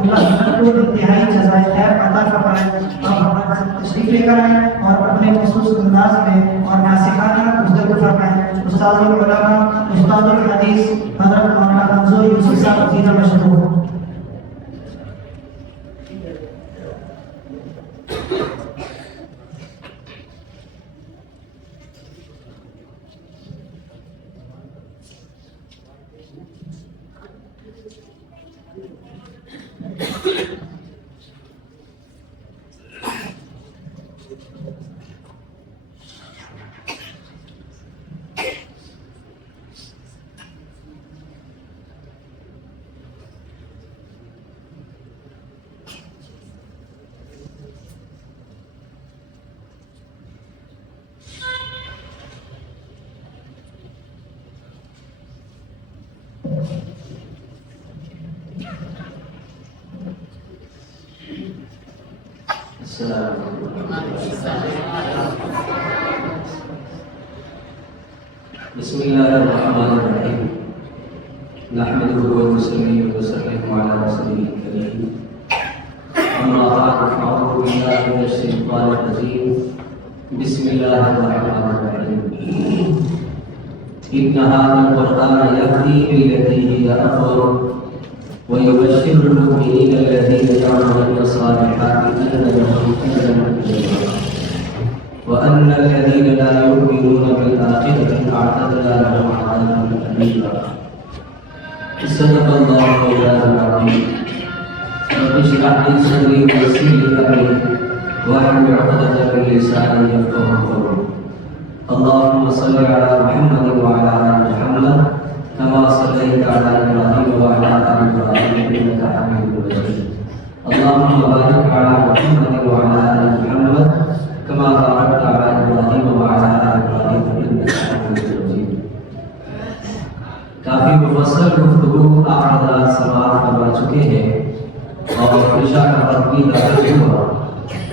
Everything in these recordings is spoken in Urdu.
اللہ کو انتہائی جزائے خیر عطا فرمائے. آپ ہمارے تشریف لے کر آئیں اور اپنے مخصوص انداز میں اور ناصحانہ گفتگو فرمائیں. استاد العلماء استاد الحدیث حضرت مولانا منظور یوسف صاحب عزیز مشہور. بسم الله الرحمن الرحيم. نحمده ونصلي ونسلم على رسوله الكريم. أما بعد فأعوذ بالله من الشيطان الرجيم. بسم الله الرحمن الرحيم. إن هذا القرآن يهدي للتي هي أقوم ويبشر المؤمنين الذين يعملون الصالحات أن لهم أجرا كبيرا وأن الذين لا يؤمنون بالآخرة أعتدنا لهم عذابا أليما. صدق الله مولانا العظيم. رب اشرح لي صدري ويسر لي أمري واحلل عقدة من لساني يفقهوا قولي. اللهم صل على محمد وعلى آل محمد كما صليت على إبراهيم وعلى آل إبراهيم إنك حميد مجيد. اللهم بارك على محمد وعلى آل محمد كما باركت على إبراهيم وعلى آل إبراهيم إنك حميد مجيد. کافی مفصل گفتگو آپ حضرات سماعت کروا چکے ہیں اور عشاء کا وقت بھی داخل ہوا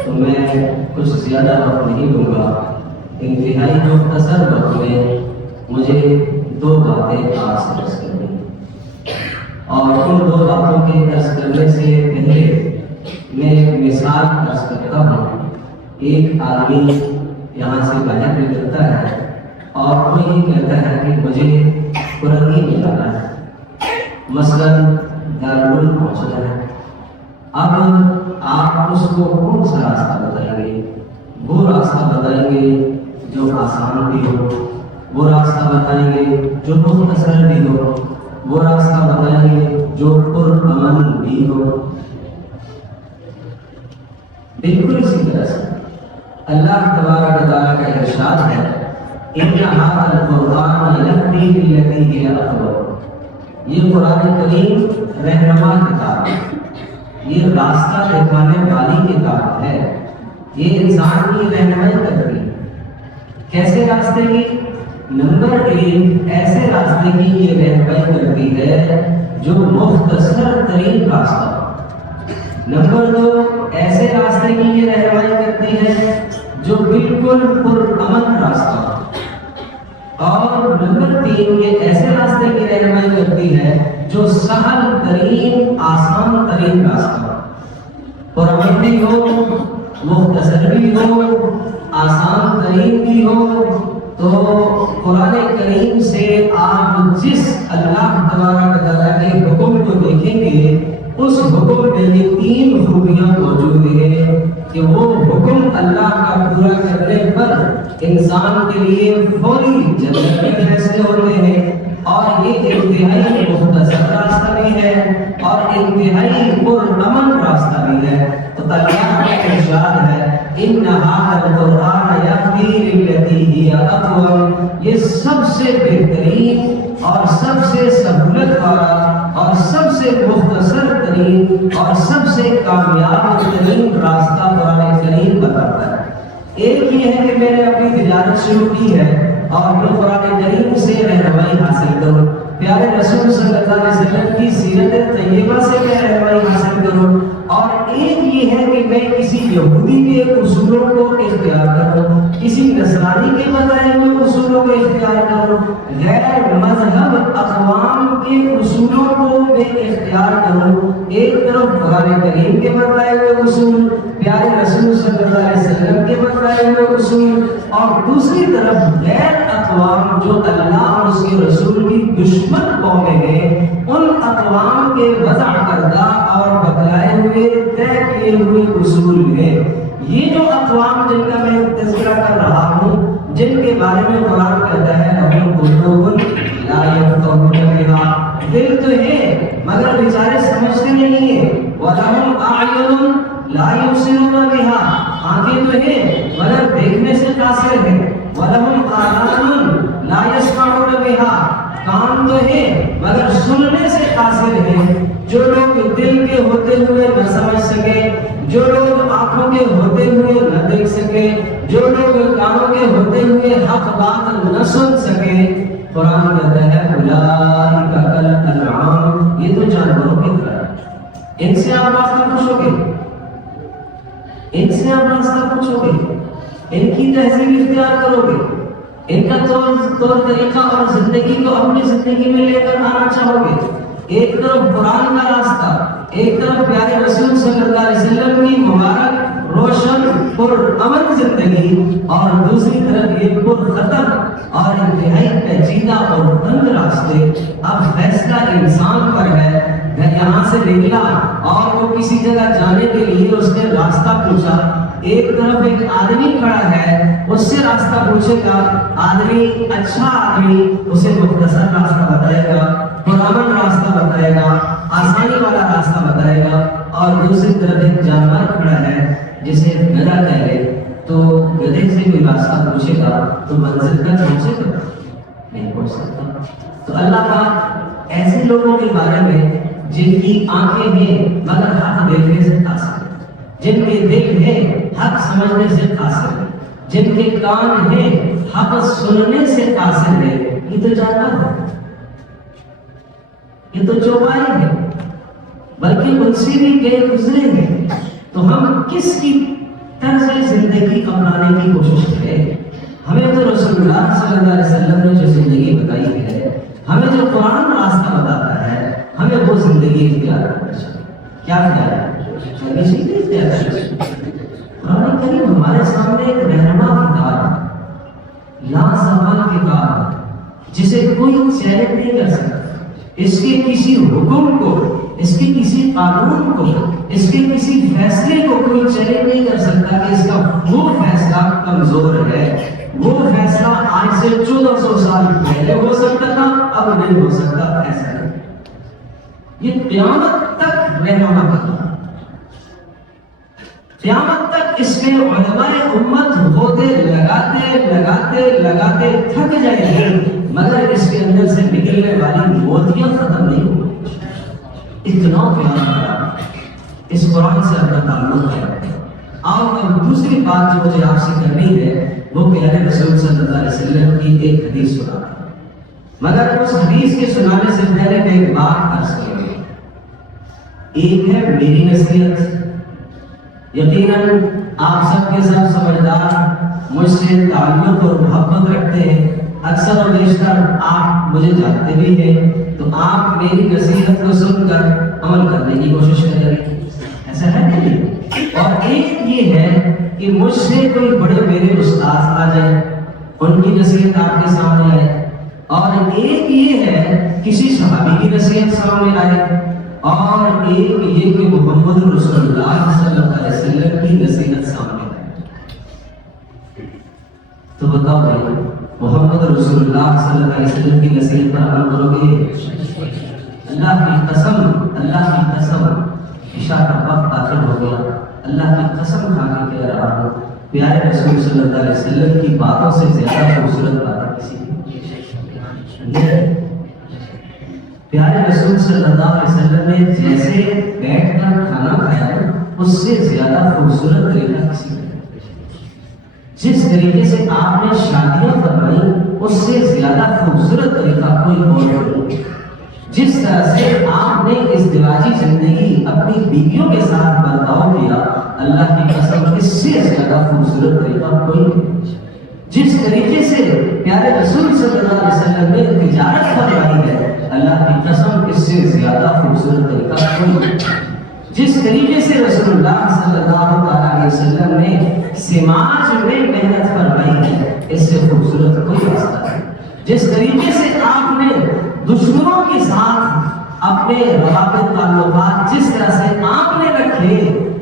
تو میں کچھ زیادہ وقت نہیں لوں گا. انتہائی مختصر وقت میں مجھے دو باتیں آپ سے عرض کرنی ہیں اور ان دو باتوں کے عرض کرنے سے پہلے میں ایک مثال عرض کرتا ہوں. ایک آدمی یہاں سے باہر نکلتا ہے اور وہ یہ کہتا ہے کہ مجھے قرنگی میں جانا ہے، مثلاً دارالعلوم پہنچنا ہے. اب آپ اس کو کون سا راستہ بتائیں گے؟ وہ راستہ بتائیں گے جو آسان بھی ہو، وہ راستہ بتائیں گے جو مختصر بھی ہو، وہ راستہ بتائیں گے جو پرامن بھی ہو. بالکل اسی طرح سے اللہ تبارک و تعالیٰ کا ارشاد ہے ان ھذا القرآن یہدی للتی ہی اقوم. یہ قرآن کریم رہنما کتاب ہے، یہ راستہ دکھانے والی کتاب ہے. یہ انسان کی رہنمائی کرتی ہے. کیسے راستے کی؟ نمبر ایک، ایسے راستے کی یہ رہنمائی کرتی ہے جو مختصر ترین راستہ. نمبر دو، ایسے راستے کی یہ رہنمائی کرتی ہے جو بالکل پرامن راستہ. اور نمبر تین، یہ ایسے راستے کی رہنمائی کرتی ہے جو سہل ترین آسان ترین راستہ. پرامن بھی ہو، مختصر بھی ہو، آسان ترین بھی ہو. تو قرآن کریم سے آپ جس اللہ تبارک و تعالیٰ کے حکم کو دیکھیں گے اس حکم میں یہ تین خوبیاں موجود ہیں کہ وہ حکم اللہ کا پورا کرنے پر انسان کے لیے فوری جنت کے فیصلے ہوتے ہیں اور یہ انتہائی مختصر راستہ بھی ہے اور انتہائی پرامن راستہ بھی ہے. تو اللہ کا ارشاد ہے ان ھذا القرآن یہدی للتی ہی اقوم. یہ سب سے بہترین اور سب سے سہولت والا اور سب سے مختصر ترین اور سب سے کامیاب ترین راستہ قرآن کریم بتاتا ہے. ایک یہ ہے کہ میں نے اپنی تجارت شروع کی ہے اور میں قرآن کریم سے رہنمائی حاصل کروں. پیارے رسول صلی اللہ علیہ وسلم کی سیرت طیبہ سے میں رہنمائی حاصل کروں. اور ایک یہ ہے کہ میں کسی یہودی کے اصولوں کو اختیار کروں، کسی نصرانی کے بتائے ہوئے اصولوں کو اختیار کرو، غیر مذہب اقوام کے اصولوں کو بے اختیار کرو۔ ایک طرف قرآن کریم کے بتائے ہوئے اصول، پیارے رسول صلی اللہ علیہ وسلم کے بتائے ہوئے اصول، اور دوسری طرف غیر اقوام جو اللہ اور اس کے رسول کی دشمن قومیں ہیں، ان اقوام کے وضع کردہ اور بتلائے ہوئے طے کیے ہوئے اصول ہیں۔ یہ جو اقوام جن کا میں تذکرہ کر رہا ہوں، جن کے بارے میں قرآن کہتا ہے لَهُمْ قُلُوبٌ لَا يَفْقَهُونَ بِهَا، دل تو ہے مگر بیچارے سمجھتے نہیں ہیں، وَلَهُمْ أَعْيُنٌ لَا يُبْصِرُونَ بِهَا، آنکھیں تو ہیں مگر دیکھنے سے قاصر ہیں، وَلَهُمْ آذَانٌ لَا يَسْمَعُونَ بِهَا، کان تو ہے مگر سننے سے قاصر ہیں۔ جو لوگ دل کے ہوتے ہوئے نہ سمجھ سکے، جو لوگ آنکھوں کے ہوتے ہوئے نہ دیکھ سکے، جو لوگ کانوں کے ہوتے ہوئے حق بات نہ سن سکے، قرآن کہتا ہے اولئک کالانعام، یہ تو جانوروں کی طرح، ان سے آپ راستہ پوچھو گے، ان سے آپ راستہ پوچھو گے، ان کی تہذیب اختیار کرو گے، ان کا طور طریقہ اور زندگی کو اپنی زندگی میں لے کر آنا چاہو گے۔ ایک طرف قرآن کا راستہ، ایک طرف پیارے رسول صلی اللہ علیہ وسلم کی مبارک روشن پرامن زندگی، اور دوسری طرف یہ پرخطر اور انتہائی پیچیدہ اور تنگ راستے۔ اب فیصلہ انسان پر ہے، اگر یہاں سے نکلا اور وہ کسی جگہ جانے کے لیے اس نے راستہ پوچھا، ایک طرف ایک آدمی کھڑا ہے، اس سے راستہ پوچھے گا، آدمی اچھا آدمی اسے مختصر راستہ بتائے گا، پرامن راستہ بتائے گا، آسانی والا راستہ بتائے گا، اور دوسری طرف ایک جانور کھڑا ہے جسے گدھا کہہ لے، تو گدھے سے کوئی راستہ پوچھے گا تو منزل تک پہنچے گا؟ نہیں پہنچ سکتا۔ تو اللہ پاک ایسے لوگوں کے بارے میں جن کی آنکھیں ہیں مگر حق دیکھنے سے قاصر، جن کے دل ہیں حق سمجھنے سے قاصر، جن کے کان ہیں حق سننے سے قاصر ہے، یہ تو جانور ہے، یہ تو چوپائے ہیں، بلکہ ان سے بھی گئے گزرے ہیں۔ تو ہم کس کی طرز زندگی اپنانے کی کوشش کریں؟ ہمیں تو رسول اللہ صلی اللہ علیہ وسلم نے جو زندگی بتائی ہے، ہمیں جو قرآن راستہ بتاتا ہے، ہمیں وہ زندگی اختیار کرنا چاہیے۔ کیا خیال ہے؟ قرآن کریم ہمارے سامنے ایک رہنما کتاب ہے، لازوال کتاب ہے، جسے کوئی چیلنج نہیں کر سکتا، اس کے کسی حکم کو، اس کے کسی قانون کو، اس کے کسی فیصلے کو کوئی چیلنج نہیں کر سکتا کہ اس کا وہ فیصلہ کمزور ہے، وہ فیصلہ آج سے 1400 سال پہلے ہو سکتا تھا، اب نہیں ہو سکتا، ایسا نہیں۔ یہ قیامت تک رہنما کتاب، قیامت تک اس کے علماء امت ہوتے لگاتے تھک جائیں گے، مگر اس کے اندر سے نکلنے والی موتیاں ختم نہیں ہوں۔ اتنا پیارا اس قرآن سے اپنا تعلق ہے۔ اور دوسری بات جو مجھے آپ سے کرنی ہے، وہ پیارے رسول صلی اللہ علیہ وسلم کی ایک حدیث سنا، مگر اس حدیث کے سنانے سے پہلے میں ایک بات عرض کروں گا۔ ایک ہے میری نصیحت، یقیناً آپ سب کے سب سمجھدار، مجھ سے تعلق اور محبت رکھتے ہیں، اکثر و بیشتر آپ مجھے جانتے بھی ہیں، تو آپ میری نصیحت کو سن کر عمل کرنے کی کوشش کریں گے، ایسا ہے نہیں؟ اور ایک یہ ہے کہ مجھ سے کوئی بڑے میرے استاد آ جائیں، ان کی نصیحت آپ کے سامنے آئے، اور ایک یہ ہے کسی صحابی کی نصیحت سامنے آئے، اور ایک یہ کہ محمد رسول اللہ صلی اللہ علیہ وسلم کی نصیحت سامنے آئے۔ تو بتاؤ بھائی، محمد رسول اللہ صلی اللہ علیہ وسلم کی نصیحت پر عمل کرو گے؟ اللہ کی قسم، عشاء کا وقت داخل ہو گیا، اللہ کی قسم کھا کے کہہ رہا ہوں، پیارے رسول صلی اللہ علیہ وسلم کی باتوں سے زیادہ خوبصورت باتیں کسی کی۔ پیارے رسول صلی اللہ علیہ وسلم نے جیسے بیٹھ کر کھانا کھایا، اس سے زیادہ خوبصورت طریقہ کسی نے، جس طریقے سے آپ نے شادیاں فرمائی، اس سے زیادہ خوبصورت طریقہ کوئی اور نہیں۔ جس طرح سے آپ نے ازدواجی زندگی اپنی بیویوں کے ساتھ برتاؤ کیا، اللہ کی قسم اس سے زیادہ خوبصورت طریقہ کوئی نہیں۔ جس طریقے سے پیارے رسول صلی اللہ علیہ وسلم نے تجارت فرمائی ہے، اللہ کی قسم اس سے زیادہ خوبصورت طریقہ کوئی نہیں۔ جس طریقے سے رسول اللہ صلی اللہ علیہ وسلم نے سماج میں محنت فرمائی ہے، اس سے خوبصورت کوئی راستہ نہیں۔ جس طریقے سے آپ نے دشمنوں کے ساتھ اپنے روابط تعلقات جس طرح سے آپ نے رکھے،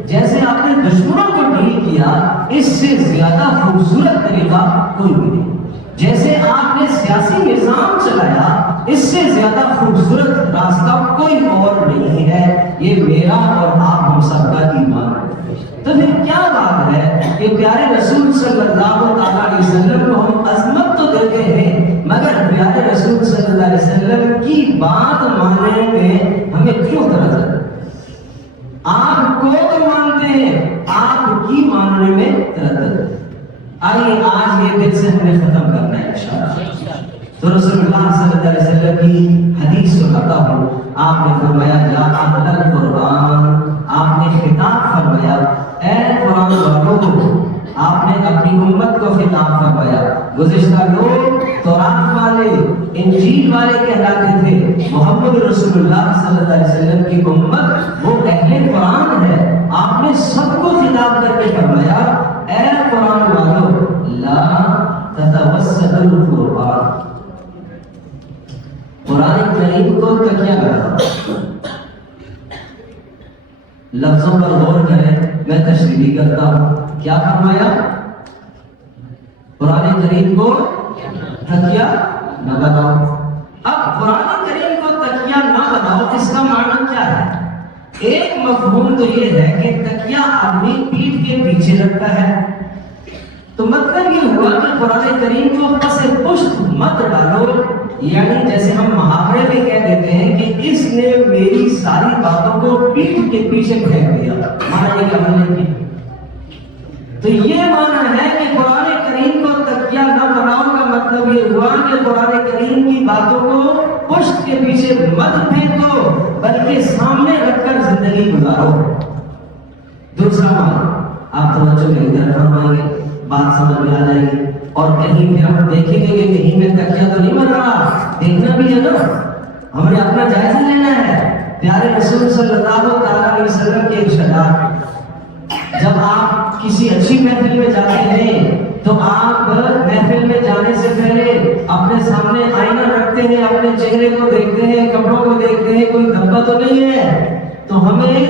جیسے آپ نے دشمنوں کو ڈیل کیا، اس سے زیادہ خوبصورت طریقہ کوئی بھی نہیں۔ جیسے آپ نے سیاسی نظام چلایا، اس سے زیادہ خوبصورت راستہ کوئی اور نہیں ہے۔ یہ میرا اور آپ ہم سب کا ایمان ہے۔ تو پھر کیا بات ہے کہ پیارے رسول صلی اللہ علیہ وسلم کو ہم عظمت تو دیتے ہیں، مگر پیارے رسول صلی اللہ علیہ وسلم کی بات ماننے میں ہمیں کیوں طرز ہے؟ آپ کو تو مانتے ہیں، آپ کی ماننے میں تردد۔ آئیے آج یہ دل سے ہمیں ختم کرنا ہے انشاءاللہ۔ تو رسول اللہ صلی اللہ علیہ وسلم کی حدیث سناتا ہوں۔ آپ نے فرمایا یا اہل القرآن، آپ نے خطاب فرمایا اے قرآن والوں، آپ نے اپنی امت کو خطاب فرمایا۔ گزشتہ لوگ تورات والے، انجیل والے کہلاتے تھے، محمد رسول اللہ صلی اللہ علیہ وسلم کی امت وہ اہل قرآن ہے۔ آپ نے سب کو خطاب کر کے فرمایا اے قرآن والوں لا تتوسط القرآن، قرآن کریم کو تکیہ کرو۔ لفظوں پر غور کریں، میں تشریح کرتا ہوں۔ کیا فرمایا؟ قرآن کریم کو تکیہ نہ بناؤ۔ اب قرآن کریم کو تکیہ نہ بناؤ، اس کا معنی کیا ہے؟ ایک مفہوم تو یہ ہے کہ تکیہ آدمی پیٹھ کے پیچھے رکھتا ہے، تو مطلب یہ ہوا کہ قرآن کریم کو پس پشت مت ڈالو، یعنی جیسے ہم محاورے میں کہہ دیتے ہیں کہ اس نے میری ساری باتوں کو پیٹھ کے پیچھے پھینک دیا، مانا یہ کہ ہم نے کی۔ تو یہ معنی ہے کہ قرآن کریم کو تکیہ نہ بناؤ کا مطلب یہ ہوا کہ قرآن کریم کی باتوں کو پشت کے پیچھے مت پھینکو، بلکہ سامنے رکھ کر زندگی گزارو۔ دوسرا معنی آپ توجہ میری طرف فرمائیں گے، بات سمجھ میں آ جائے گی، اور کہیں پھر ہم دیکھیں گے کہ کہیں میں تکیہ تو نہیں بن رہا، دیکھنا بھی ہے نا، ہم نے اپنا جائزہ لینا ہے۔ پیارے رسول صلی اللہ علیہ وسلم کے ارشادات، جب آپ کسی اچھی محفل میں جاتے ہیں تو آپ محفل میں جانے سے پہلے اپنے سامنے آئینہ رکھتے ہیں، اپنے چہرے کو دیکھتے ہیں، کپڑوں کو دیکھتے ہیں، کوئی دھبا تو نہیں ہے۔ تو ہمیں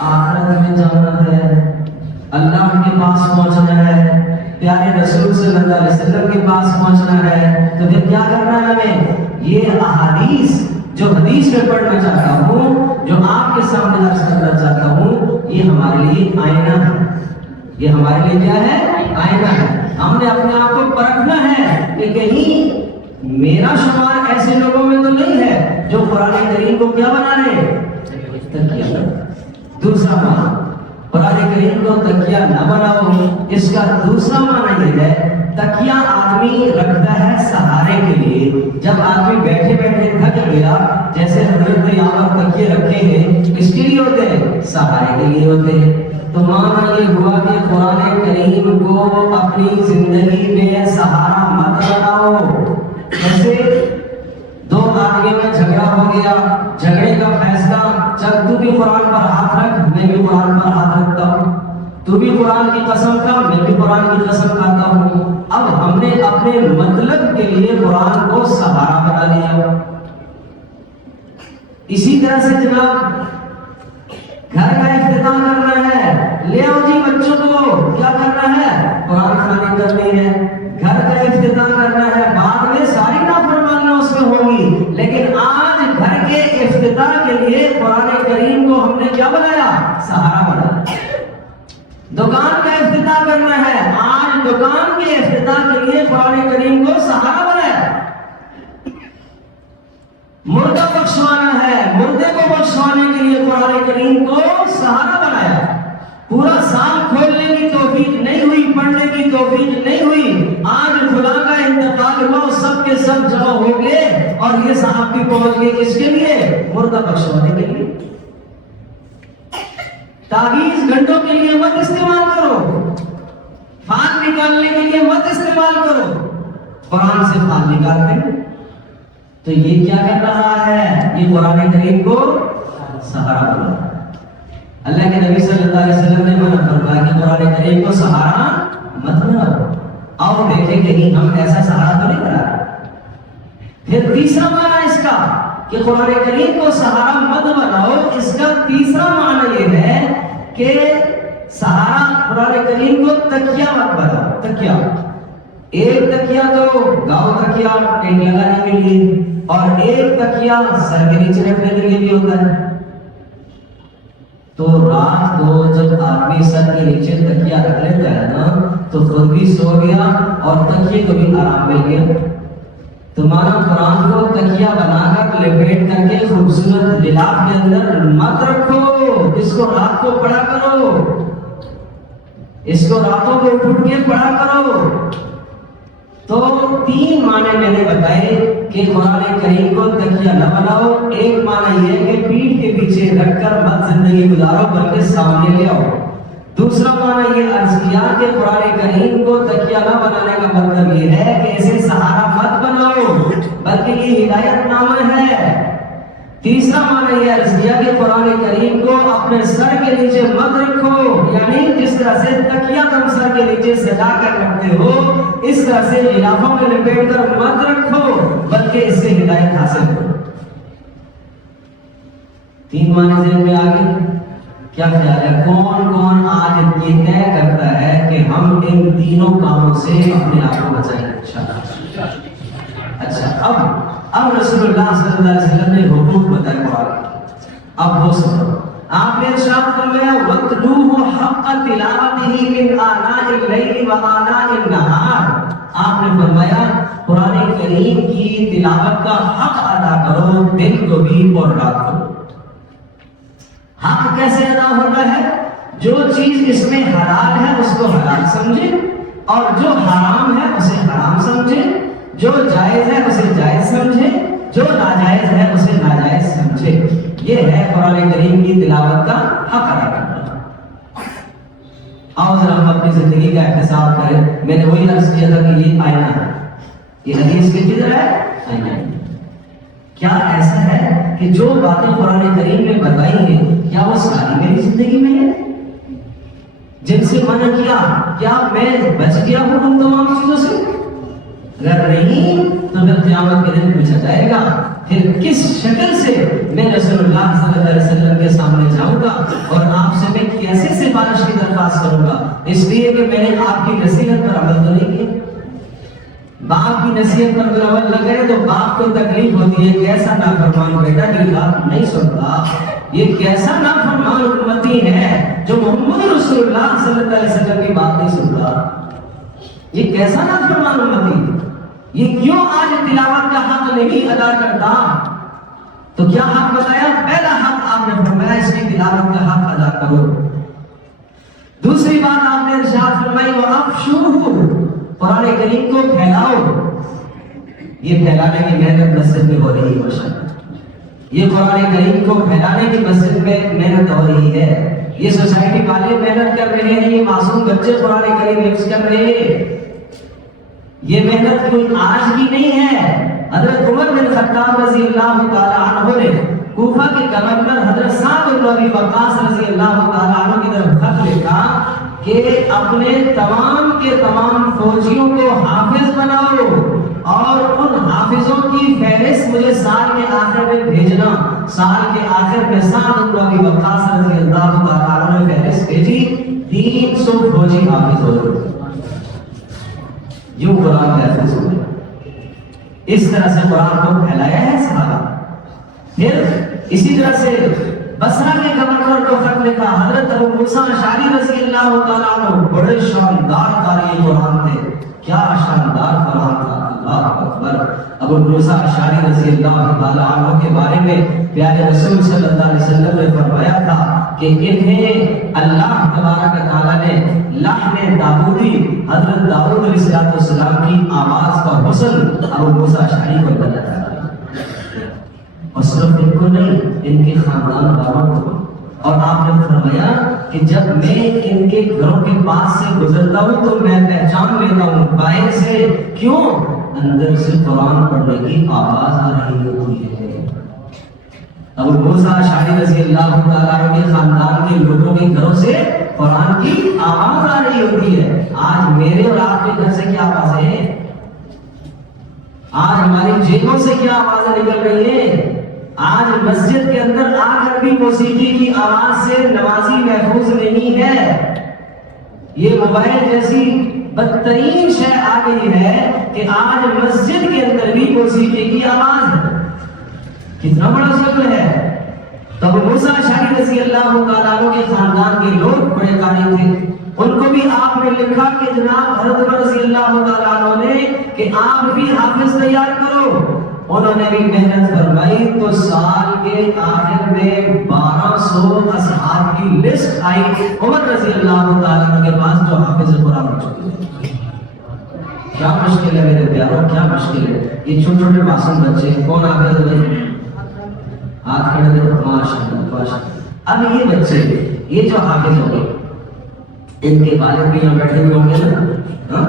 آخرت میں جانا ہے، اللہ کے پاس پہنچنا ہے، پیارے رسول صلی اللہ علیہ وسلم کے پاس پہنچنا ہے، تو پھر کیا کرنا ہے ہمیں؟ یہ احادیث جو حدیث میں پڑھنا چاہتا ہوں، جو آپ کے سامنے عرض کرنا چاہتا ہوں، یہ ہمارے لیے آئینہ ہے۔ یہ ہمارے لیے کیا ہے؟ آئینہ ہے۔ ہم نے اپنے آپ کو پرکھنا ہے کہ کہیں میرا شمار ایسے لوگوں میں تو نہیں ہے جو قرآن کریم کو کیا بنا رہے؟ تکیہ۔ دوسرا معنی قرآن کریم کو تکیہ نہ بناؤ، اس کا دوسرا معنی یہ ہے تکیہ آدمی رکھتا ہے سہارے کے لیے۔ جب آدمی بیٹھے بیٹھے تھک گیا، جیسے حضرت یہاں پر تکیے رکھے ہیں، اس کے لیے ہوتے ہیں؟ سہارے کے لیے ہوتے ہیں۔ تو معنی یہ ہوا کہ قرآن کریم کو اپنی زندگی میں سہارا مت بناؤ۔ جیسے دو آدمیوں میں جھگڑا ہو گیا، جھگڑے کا فیصلہ چل تو بھی قرآن پر ہاتھ رکھ، میں بھی قرآن پر ہاتھ رکھتا ہوں، تو بھی قرآن کی قسم کھا، میں بھی قرآن کی قسم کھاتا ہوں۔ اب ہم نے اپنے مطلب کے لیے قرآن کو سہارا بنا لیا۔ اسی طرح سے جناب گھر کا افتتاح کرنا ہے، لے آؤ جی بچوں کو، کیا کرنا ہے؟ قرآن خوانی کرنی ہے۔ گھر کا افتتاح کرنا ہے، بعد میں ساری نافرمانیاں اس میں ہوگی، لیکن آج گھر کے افتتاح کے لیے قرآن کریم کو ہم نے کیا بنایا؟ سہارا بنایا۔ دکان کا افتتاح کرنا ہے، آج دکان کے افتتاح کے لیے قرآن کریم کو سہارا بنایا۔ مردہ بخشوانا ہے، مردے کو بخشوانے کے لیے قرآن کریم کو سہارا بنایا۔ پورا سال کھولنے کی توفیق نہیں ہوئی، پڑھنے کی توفیق نہیں ہوئی، آج خدا کا انتقال ہوا، سب کے سب جمع ہو گئے اور یہ صاحب بھی پہنچ گئے کس کے لیے؟ مردہ بخشوانے کے لیے۔ تعویذ گھنٹوں کے لیے مت استعمال کرو، فان نکالنے کے لیے مت استعمال کرو، قرآن سے پھال نکالتے ہیں. تو یہ کیا کر رہا ہے؟ یہ قرآن کریم کو سہارا بنا رہا ہے. اللہ کے نبی صلی اللہ علیہ وسلم نے منع فرمایا کہ قرآن کریم کو سہارا مت بناؤ. آؤ دیکھیں کہیں ہم ایسا سہارا تو نہیں بنا رہے. پھر تیسرا معنی اس کا کہ قرآن کریم کو سہارا مت بناؤ، اس کا تیسرا معنی یہ ہے کہ سہارا قرآن کریم کو تکیہ مت بناؤ. تکیہ ایک تکیہ تو گاؤں تکیہ ٹینٹ لگانے کے لیے، اور ایک تکیہ سر کے نیچے رکھنے کے لیے بھی ہوتا ہے. تو رات کو جب آدمی سر کے نیچے تکیہ رکھ لیتا ہے نا تو خود بھی سو گیا اور تکیے کو بھی آرام مل گیا. تمہارا قرآن کو تکیہ بنا کر لپیٹ کر کے خوبصورت للاف کے اندر مت رکھو. اس کو رات کو پڑھا کرو، اس کو راتوں کو اٹھ کے پڑھا کرو. تو تین معنی میں نے بتائے کہ قرآن کریم کو تکیہ نہ بناؤ. ایک معنی یہ ہے کہ پیٹھ کے پیچھے رکھ کر مت زندگی گزارو بلکہ سامنے لے آؤ. دوسرا معنی یہ عرض کیا کہ قرآن کریم کو تکیہ نہ بنانے کا مطلب یہ ہے کہ اسے سہارا مت بناؤ بلکہ یہ ہدایت نامہ ہے. تیسرا معنی یہ عرض کیا کہ قرآن کریم کو اپنے سر کے نیچے مت رکھو، یعنی جس طرح سے تکیہ تم سر کے نیچے سجا کر رکھتے ہو اس طرح سے غلافوں میں لپیٹ کر مت رکھو بلکہ اس سے ہدایت حاصل کرو. تین معنی ذہن میں آگے. کیا خیال ہے کون کون آج یہ طے کرتا ہے کہ ہم ان تینوں کاموں سے اپنے آپ کو بچائیں گے انشاءاللہ؟ اچھا اب رسول اللہ صلی اللہ علیہ وسلم نے حقوق بتائے قرآن. اب وہ سنو. آپ نے ارشاد فرمایا وَاتْلُوهُ حَقَّ تِلَاوَتِهِ مِنْ آنَاءِ اللَّيْلِ وَآنَاءِ النَّهَارِ. آپ نے فرمایا قرآن کریم کی تلاوت کا حق ادا کرو دن کو بھی اور رات کو. حق کیسے ادا ہوتا ہے؟ جو چیز اس میں حلال ہے اس کو حلال سمجھے اور جو حرام ہے اسے حرام سمجھے، جو جائز ہے اسے جائز سمجھے، جو ناجائز ہے اسے ناجائز سمجھے. یہ ہے قرآن کریم کی تلاوت کا حق ادا کرنا. آؤ ذرا ہم اپنی زندگی کا احتساب کریں. میں نے وہی عرض کیا تھا کہ یہ آئینہ ہے. یہ حدیث کی کدھر ہے؟ آئینہ. کیا ایسا ہے کہ جو باتیں قرآن کریم نے بتائی ہیں کیا وہ ساری میری زندگی میں ہے؟ جن سے منع کیا کیا میں بچ گیا ہوں ان تمام چیزوں سے؟ اگر نہیں تو پھر قیامت کے دن پوچھا جائے گا پھر کس شکل سے میں رسول اللہ صلی اللہ علیہ وسلم کے سامنے جاؤں گا اور آپ سے میں کیسے سفارش کی درخواست کروں گا؟ اس لیے کہ میں نے آپ کی نصیحت پر عمل تو نہیں کیا. باپ کی نصیحت پر اگر عمل نہ کرے تو باپ کو تکلیف ہوتی ہے. کیسا نافرمان بیٹا میری بات نہیں سنتا، یہ کیسا نافرمان امتی ہے جو محمد رسول اللہ صلی اللہ علیہ وسلم کی بات نہیں سنتا. یہ کیسا نافرمان امتی، یہ کیوں آج تلاوت کا حق نہیں ادا کرتا؟ تو کیا حق بتایا؟ پہلا حق آپ نے فرمایا اس کی تلاوت کا حق ادا کرو. دوسری بات آپ نے ارشاد فرمائی وَأَفْشُوهُ، قرآن کریم کو پھیلاؤ. یہ پھیلانے کی محنت مسجد میں ہو رہی ہے ماشاءاللہ. یہ قرآن کریم کو پھیلانے کی مسجد میں محنت ہو رہی ہے. یہ سوسائٹی والے محنت کر رہے ہیں، یہ معصوم بچے قرآن کریم حفظ کر رہے ہیں. یہ محنت کوئی آج کی نہیں ہے. حضرت عمر بن خطاب رضی اللہ تعالی عنہ نے کوفہ کے گورنر حضرت سعد بن ابی وقاص رضی اللہ تعالی عنہ کی طرف خط لکھا کہ اپنے تمام کے تمام فوجیوں کو حافظ بناؤ اور ان حافظوں کی فہرست مجھے سال کے آخر میں بھیجنا. سال کے آخر میں سعد بن ابی وقاص رضی اللہ تعالی عنہ نے فہرست بھیجی. 300 فوجی حافظ ہو گئے. یوں قرآن محفوظ ہو گیا. اس طرح سے قرآن کو پھیلایا ہے صحابہ. پھر اسی طرح سے بصرہ کے گورنر کو خط لکھا حضرت ابو موسیٰ اشعری رضی اللہ تعالیٰ عنہ. بڑے شاندار قاری قرآن تھے. کیا شاندار قرآن تھا، اللہ اکبر. ابو موسیٰ اشعری رضی اللہ تعالیٰ عنہ کے بارے میں پیارے رسول صلی اللہ علیہ وسلم نے فرمایا تھا کہ انہیں اللہ تبارک تعالیٰ نے لحن داؤدی حضرت داؤد علیہ السلام کی آواز کا حسن ابو موسیٰ اشعری کو عطا کیا. اور صرف ان کو نہیں، ان کے خاندان والوں کو. اور آپ نے فرمایا کہ جب میں ان کے گھروں کے پاس سے گزرتا ہوں تو میں پہچان لیتا ہوں باہر سے کیوں، اندر سے قرآن پڑھنے کی آواز آ رہی ہوتی ہے۔ ابو موسیٰ اشعری رضی اللہ تعالیٰ عنہ کے خاندان کے لوگوں کے گھروں سے قرآن کی آواز آ رہی ہوتی ہے۔ آج میرے اور آپ کے گھر سے کیا آوازیں ہیں؟ آج ہماری جیبوں سے کیا آوازیں نکل رہی ہیں؟ آج مسجد کے اندر آ کر بھی موسیقی کی آواز سے نمازی محفوظ نہیں ہے۔ یہ موبائل جیسی بدترین شے آ گئی ہے کہ آج مسجد کے اندر بھی موسیقی کی آواز ہے۔ کتنا بڑا ظلم ہے۔ تو ابو موسیٰ اشعری رضی اللہ تعالیٰ عنہ کے خاندان کے لوگ بڑے قاری تھے، ان کو بھی آپ نے لکھا کہ جناب حضرت عمر رضی اللہ تعالیٰ عنہ نے کہ آپ بھی حافظ تیار کرو۔ انہوں نے بھی محنت فرمائی تو سال کے آخر میں 1200 اصحاب کی لسٹ آئی عمر رضی اللہ تعالیٰ عنہ کے پاس جو حافظ قرآن ہو چکے ہیں۔ کیا مشکل ہے میرے پیاروں، کیا مشکل ہے۔ یہ چھوٹے چھوٹے معصوم بچے کون حافظ ہوئے؟ ہاتھ کھڑے دے، ماشاءاللہ ماشاءاللہ۔ اب یہ بچے یہ جو حافظ ہو گئے، ان کے والد بھی یہاں بیٹھے ہوئے ہوں گے نا،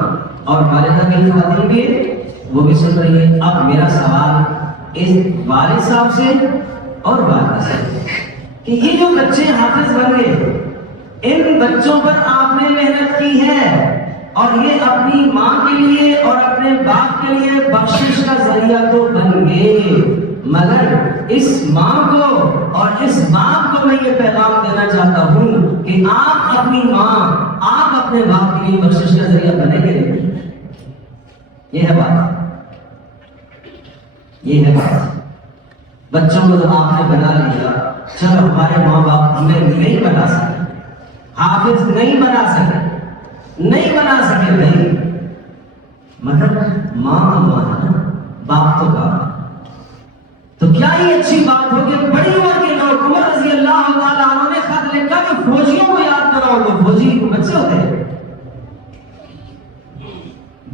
اور والدہ کی خواتین بھی وہ بھی سن رہی ہے۔ اب میرا سوال اس والد صاحب سے اور والدہ سے کہ یہ جو بچے حافظ بن گئے، ان بچوں پر آپ نے محنت کی ہے اور یہ اپنی ماں کے لیے اور اپنے باپ کے لیے بخشش کا ذریعہ تو بن گئے، مگر اس ماں کو اور اس باپ کو میں یہ پیغام دینا چاہتا ہوں کہ آپ اپنی ماں، آپ اپنے باپ کے لیے بخشش کا ذریعہ بنے گے نہیں۔ یہ ہے بات، یہ ہے بات۔ بچوں کو جب آپ نے بنا لیا، چلو ہمارے ماں باپ ہمیں نہیں بنا سکے، حافظ نہیں بنا سکے، نہیں بنا سکے بھائی، مگر ماں تو ماں ہے نا، باپ تو باپ ہے۔ تو کیا یہ اچھی بات ہو کہ بڑی عمر کے لوگ، عمر رضی اللہ تعالیٰ عنہ نے خط لکھا کہ فوجیوں کو یاد کراؤ، تو فوجی بچے ہوتے ہیں۔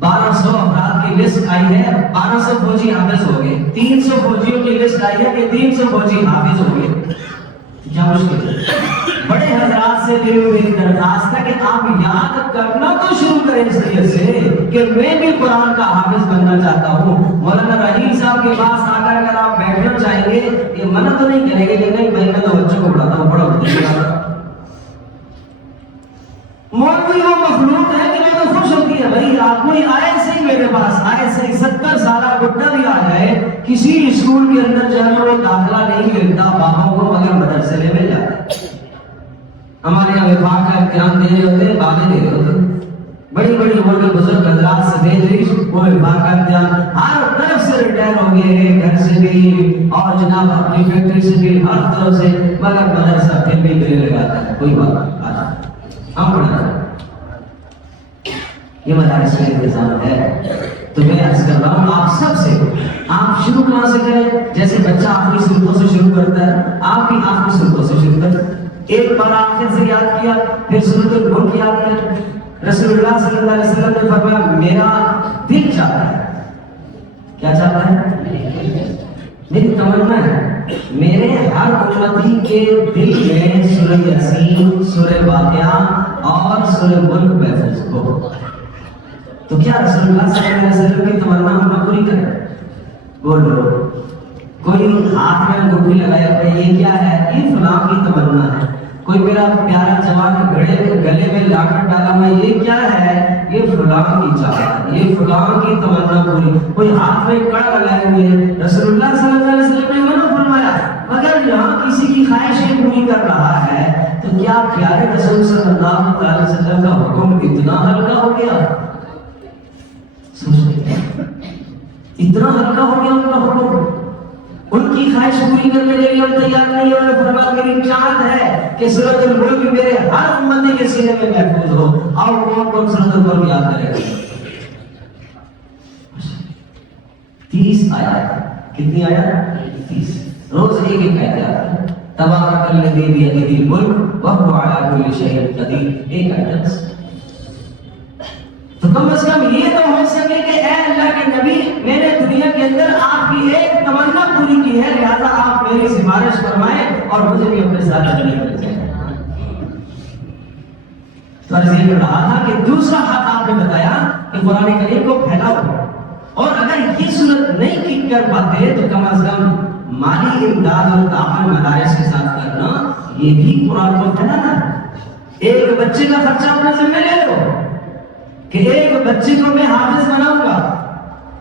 1200 افراد کی لسٹ آئی ہے، 1200 فوجی حافظ ہو گئے، 300 فوجیوں کی لسٹ آئی ہے کہ 300 فوجی حافظ ہو گئے۔ کیا مشکل ہے۔ بڑے حضرات سے میری درخواست ہے کہ آپ یاد کرنا تو شروع کریں اس طرح سے کہ میں بھی قرآن کا حافظ بننا چاہتا ہوں۔ مولانا رحیم صاحب کے پاس آ کر اگر آپ بیٹھنا چاہیں گے، یہ منع تو نہیں کریں گے کہ نہیں بھائی میں تو بچوں کو پڑھاتا ہوں، پڑھو۔ مولوی وہ مخلوق ہے کہ وہ تو خوش ہوتی ہے بھائی، آپ کوئی آئے سے میرے پاس آئے سے 70 سالہ بڈھا بھی آ جائے، کسی اسکول کے اندر جو ہے وہ داخلہ نہیں ملتا باپوں کو، مگر مدرسے میں مل جاتا ہے۔ ہمارے یہاں وفاق کا امتحان دے رہے ہوتے ہیں، باغیں دے رہے ہوتے ہیں، بڑی بڑی عمر کے بزرگ حضرات سے بھیج رہی وہ وفاق کا امتحان، ہر طرف سے ریٹائر ہو گئے ہیں، گھر سے بھی اور جناب اپنی فیکٹری سے بھی، ہر طرف سے، مگر مدرسہ پھر بھی گلے لگاتا ہے۔ کوئی بات نہیں، ہم پڑھا یہ مدارس کا انتظام ہے۔ تو میں عرض کر رہا ہوں آپ سب سے، آپ شروع کہاں سے کریں؟ جیسے بچہ آخری صورتوں سے شروع کرتا ہے، آپ بھی آخری صورتوں سے شروع کریں۔ ایک بار آخر سے یاد کیا، پھر سورۃ الملک یاد کیا۔ رسول اللہ صلی اللہ علیہ وسلم نے فرمایا میرا دل چاہتا ہے، کیا چاہتا ہے؟ میری تمنا ہے میرے ہر امتی کے دل میں سورہ یاسین، سورہ واقعہ اور سورہ ملک محفوظ ہو۔ تو کیا رسول اللہ صلی اللہ علیہ وسلم کی تمنا ہم پوری کریں؟ بولو، کوئی ہاتھ میں انگوٹھی لگایا کہ یہ کیا ہے؟ یہ فلاں کی تمنا ہے۔ کوئی میرا پیارا جوان گلے میں لاکٹ ڈالا ہوا، یہ کیا ہے؟ یہ فلاں کی چاہت، یہ فلاں کی تمنا پوری۔ کوئی ہاتھ میں کڑا لگائے ہوئے، رسول اللہ صلی اللہ علیہ وسلم نے منع فرمایا، مگر یہاں کسی کی خواہشیں پوری کر رہا ہے، تو کیا پیارے رسول صلی اللہ علیہ وسلم کا حکم اتنا ہلکا ہو گیا؟ اتنا ہلکا ہو گیا ان کا حکم؟ ان کی خواہش پوری کرنے کے لیے ہم تیار نہیں ہے۔ فرمایا میری چاہت ہے کہ سورۃ الملک میرے ہر امتی کے سینے میں محفوظ ہو۔ اور کون کون سورۃ الملک یاد کرے گا؟ 30 آیات۔ کتنی آیات؟ 30۔ روز ایک ایک آیت یاد کریں۔ تبارک الذی بیدہ الملک وہو علی کل شیء قدیر، ایک آیت۔ تو کم از کم یہ تو ہو سکے کہ اے اللہ کے نبی، میں نے دنیا کے اندر آپ کی ایک تمنا پوری کی ہے، لہذا آپ میری سفارش فرمائیں اور مجھے بھی اپنے ساتھ لے کر جائیں۔ تو عرض یہ کر رہا تھا کہ دوسرا حق آپ نے بتایا کہ قرآن کریم کو پھیلاؤ، اور اگر یہ صورت نہیں کر پاتے تو کم از کم مالی امداد اور تعاون مدارس کے ساتھ کرنا، یہ بھی قرآن کو پھیلانا ہے۔ ایک بچے کا خرچہ اپنے ذمہ لے لو کہ ایک بچے کو میں حافظ بناؤں گا۔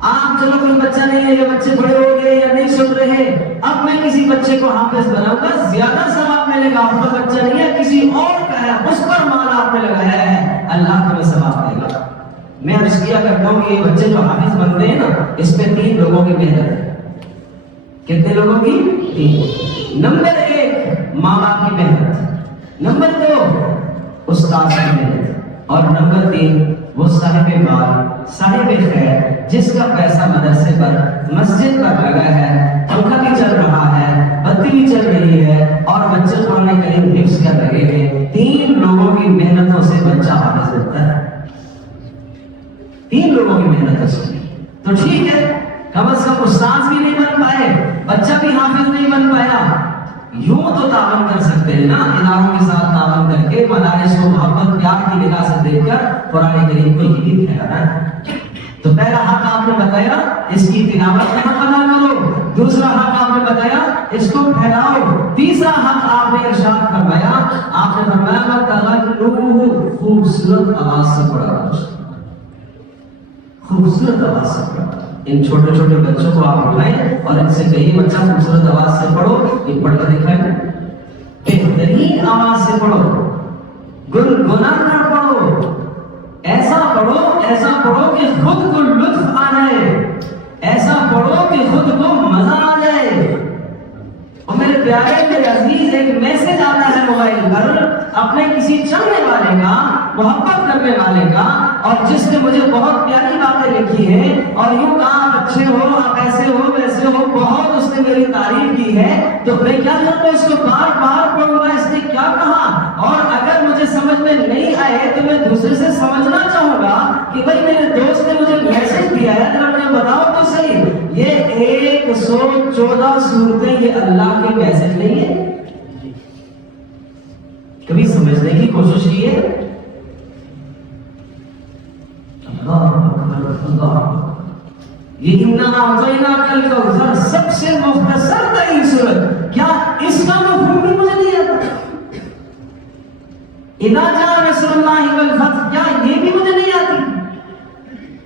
آپ چلو کوئی بچہ نہیں ہے، یہ بچے بڑے ہو گئے یا نہیں سن رہے، اب میں کسی بچے کو حافظ بناؤں گا، زیادہ ثواب ملے گا۔ آپ کا بچہ نہیں ہے، کسی اور کا ہے، اس پر مال آپ نے لگایا ہے، اللہ تمہیں ثواب دے گا۔ میں عرض کیا کرتا ہوں کہ یہ بچے جو حافظ بنتے ہیں نا، اس میں 3 لوگوں کی محنت ہے۔ کتنے لوگوں کی؟ 3۔ نمبر 1 ماں باپ کی محنت، نمبر 2 استاد کی محنت، اور نمبر 3 وہ صاحب مال، صاحب خیر، جس کا پیسہ مدرسے پر، مسجد پر لگا ہے، پنکھا بھی چل رہا ہے، بتی بھی چل رہی ہے، اور بچے قرآن کریم حفظ کر رہے ہیں۔ 3 لوگوں کی محنتوں سے بچہ حافظ ہوتا ہے، 3 لوگوں کی محنتوں سے۔ تو ٹھیک ہے، کم از کم استاد بھی نہیں بن پائے، بچہ بھی حافظ نہیں بن پایا، یوں تو تعاون کر سکتے ہیں نا، اداروں کے ساتھ تعاون کر کے مدارس کو محبت پیار کی نگاہ سے دیکھ کر قرآن کریم کو یہ بھی پھیلانا ہے۔ تو پہلا حق آپ نے بتایا اس کی تلاوت کا حق ادا کرو، دوسرا حق آپ نے بتایا اس کو پھیلاؤ، تیسرا حق آپ نے ارشاد فرمایا، آپ نے فرمایا تغنوہ، خوبصورت آواز سے پڑھا، خوبصورت آواز سے پڑھا۔ ان چھوٹے چھوٹے بچوں کو آپ اٹھائیں اور ان سے کہیں بچہ خوبصورت آواز سے پڑھو، یہ پڑھ کے دکھائیں، بہترین آواز سے پڑھو، گنگنا کر پڑھو، ایسا پڑھو کہ خود کو لطف آ جائے، ایسا پڑھو کہ خود کو مزہ آ جائے۔ اور میرے پیارے میرے عزیز، ایک میسج آتا ہے موبائل پر اپنے کسی چلنے والے کا، محبت کرنے والے کا، اور جس نے مجھے بہت پیاری باتیں لکھی ہیں اور یوں کہا آپ اچھے ہو، آپ ایسے ہو ویسے ہو، بہت اس نے میری تعریف کی ہے، تو میں کیا کروں، اس کو بار بار پڑھوں گا اس نے کیا کہا، اور اگر مجھے سمجھ میں نہیں آئے تو میں دوسرے سے سمجھنا چاہوں گا کہ بھائی میرے دوست نے مجھے میسج دیا ہے، ذرا مجھے بتاؤ تو صحیح، یہ 114 صورتیں یہ اللہ کے میسج نہیں ہے؟ کبھی سمجھنے کی کوشش کی ہے؟ یہ اننا اعطیناک الکوثر سب سے مختصر ترین سورت، کیا اس کا مفہوم بھی مجھے نہیں آتا؟ اذا جاء نصر اللہ والفتح، کیا یہ بھی مجھے نہیں آتی؟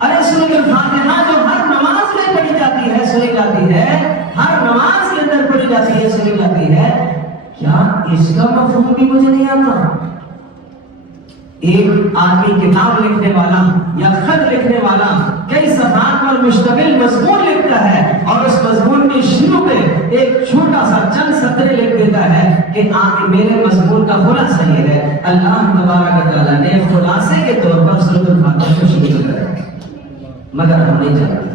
ارے سورۃ الفاتحہ جو ہر نماز میں پڑھی جاتی ہے، سنی جاتی ہے، ہر نماز کے اندر پڑھی جاتی ہے، سنی جاتی ہے، کیا اس کا مفہوم بھی مجھے نہیں آتا؟ ایک آدمی کتاب لکھنے والا یا خط لکھنے والا کئی صفحات پر مشتمل مضمون لکھتا ہے، اور اس مضمون کے شروع میں ایک چھوٹا سا چند سطریں لکھ دیتا ہے کہ میرے مضمون کا خلاصہ یہ ہے۔ اللہ تبارک و تعالیٰ نے خلاصے کے طور پر سورۃ الفاتحہ کو شروع کیا، مگر ہم نہیں جانتے۔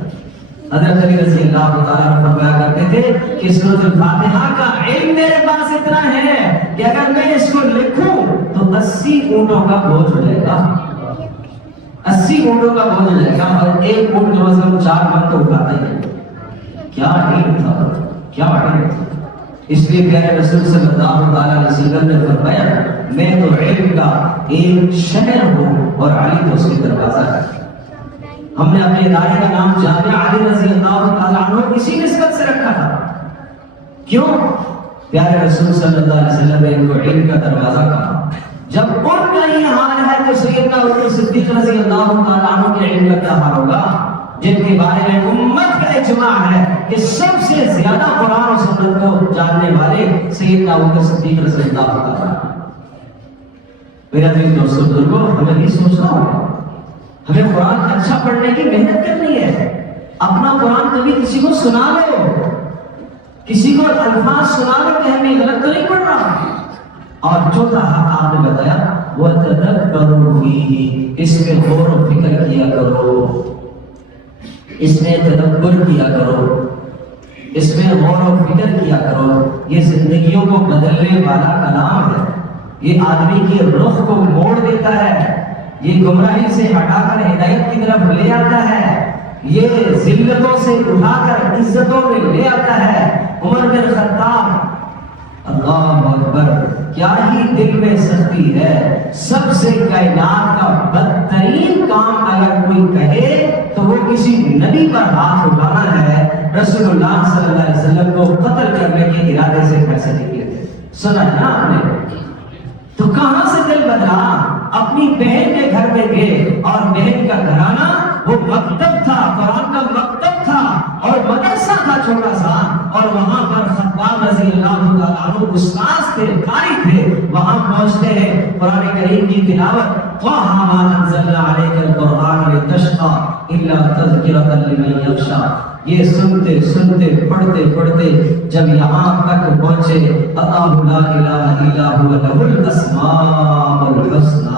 حضرت علی رضی اللہ تعالیٰ فرمایا کرتے تھے کہ سورۃ الفاتحہ کا علم میرے پاس اتنا ہے کہ اگر میں اس کو لکھوں تو 80 اونٹوں کا بوجھ ہو جائے گا، 80 اونٹوں کا بوجھ ہو جائے گا، اور ایک اونٹ جو مثلا 4 من تو اٹھاتا ہی ہے۔ کیا علم تھا، کیا علم تھا! اس لیے پیارے رسول صلی اللہ علیہ وسلم نے فرمایا میں تو علم کا ایک شہر ہوں اور علی تو اس کے دروازہ ہے۔ ہم نے اپنے ادارے کا نام جامعہ علی رضی اللہ تعالیٰ عنہ اسی نسبت سے رکھا تھا۔ کیوں؟ پیارے رسول صلی اللہ علیہ وسلم نے ان کو علم کا دروازہ کہا۔ جب ان کا یہ حال ہے تو سیدنا ابوبکر صدیق رضی اللہ تعالیٰ عنہ کے علم کا کیا حال ہوگا، جن کے بارے میں امت کا اجماع ہے کہ سب سے زیادہ قرآن و سنت کو جاننے والے سیدنا ابوبکر صدیق رضی اللہ تعالیٰ عنہ۔ میرے عزیز دوستو بزرگوں، ہمیں بھی سوچنا ہوگا، ہمیں قرآن اچھا پڑھنے کی محنت کرنی ہے۔ اپنا قرآن کبھی کسی کو سنا لو، کسی کو الفاظ سنا لو کہ ہمیں غلط تو نہیں پڑھ رہا۔ اور چوتھا حق آپ نے بتایا وَتَدَبَّرُوا فِيهِ، اس میں غور و فکر کیا کرو، اس میں تدبر کیا کرو، اس میں غور و فکر کیا کرو۔ یہ زندگیوں کو بدلنے والا کلام ہے، یہ آدمی کی رخ کو موڑ دیتا ہے، یہ گمراہی سے ہٹا کر ہدایت کی طرف لے آتا ہے، یہ ذلتوں سے اٹھا کر عزتوں میں لے آتا ہے۔ عمر بن خطاب، اللہ اکبر، کیا ہی دل میں سختی ہے، سب سے کائنات کا بدترین کام اگر کوئی کہے تو وہ کسی نبی پر ہاتھ اٹھانا ہے، رسول اللہ صلی اللہ علیہ وسلم کو قتل کرنے کے ارادے سے پیسے نکلے تھے. سنا ہے نا آپ نے؟ تو کہاں سے دل بدلا؟ اپنی بہن کے گھر میں گئے اور بہن کا گھرانہ وہ مکتب تھا، قرآن کا مکتب تھا اور مدرسہ تھا چھوٹا سا، اور وہاں پر خطاب رضی اللہ تعالیٰ عنہ استاذ تھے، قاری تھے. وہاں پہنچتے ہیں، قرآن کریم کی تلاوت، طٰہَ مَا أَنزَلْنَا عَلَيْكَ الْقُرْآنَ لِتَشْقَىٰ إِلَّا تَذْكِرَةً لِمَن يَخْشَىٰ. یہ سنتے سنتے پڑھتے پڑھتے جب یہاں تک پہنچے، اللَّهُ لَا إِلَٰهَ إِلَّا هُوَ لَهُ الْأَسْمَاءُ الْحُسْنَىٰ.